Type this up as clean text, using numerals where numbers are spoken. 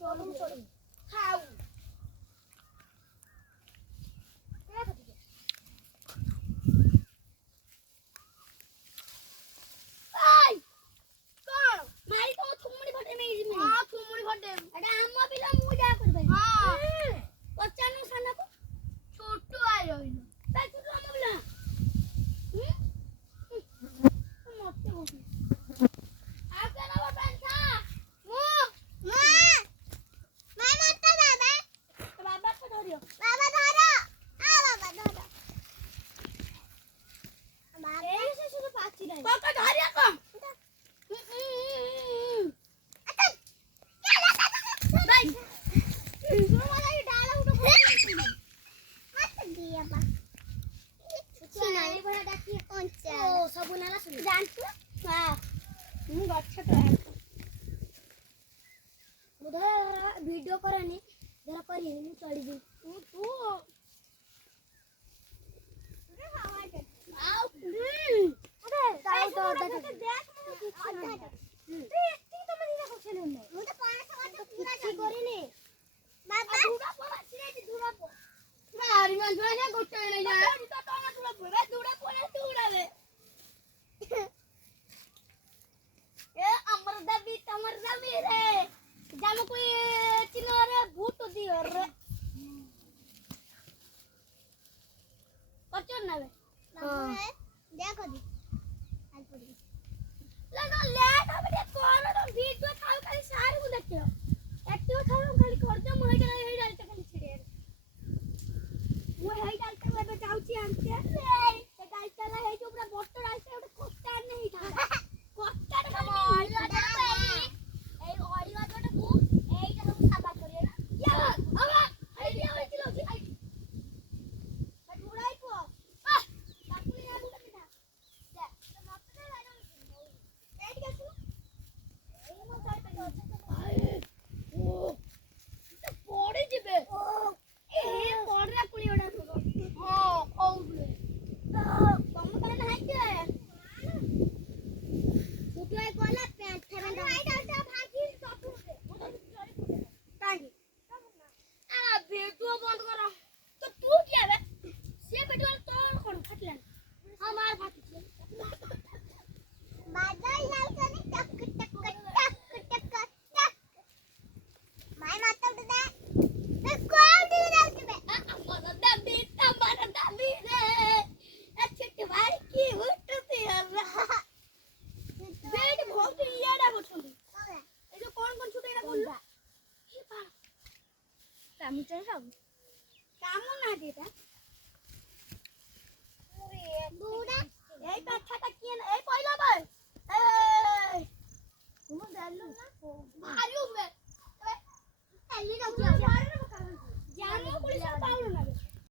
খাও वीडियो करानी जरा पर ही नहीं चढ़ी दी तू देखो दी लगा लेट अब ये कौन तो वीडियो खाओ खाली सारे को देखते हो एक्टिव खाओ खाली कर दो मोय के हे डालते खाली छिड़े वो हे डालते मैं जाऊची आंते रे ते गाइस चला हे जो पूरा बोट डालते ओटे कोस्टा नहीं था कोस्टा का ऑडियो डालते ए ऑडियो जोटा को एटा सब साबा करिए ना या अब हे दिया होई चिलो की आई बट उड़ाई को ताकुली ना बुटा किटा जा तो मत दे लाइनो एट गेसु এই মো যাই পে ও তো পড়ে যাবে এ পড়রা কুলি ওটা হ্যাঁ কৌলে কম করে না হাইতে ফুটুই কোলা প্যান্ট ফেরা না আইটা ভাজি সপুরে তাই আ ভিডিও বন্ধ কর তো তুই কি হবে সে ভিডিও তোর কোন ফাটলেন আমার ফাটিছে বাজাই লাল করে টক টক টক টক টক মাই মাথা উঠে দে কোন দিন আসবে আমার দাবি রে ছোট ভাই কি উঠতে আর বেড ভোট ইয়াডা বসুন এই যে কোন কোন ছুটে না বলবা কি পা কামু চাই সব কামু না দিটা ওরে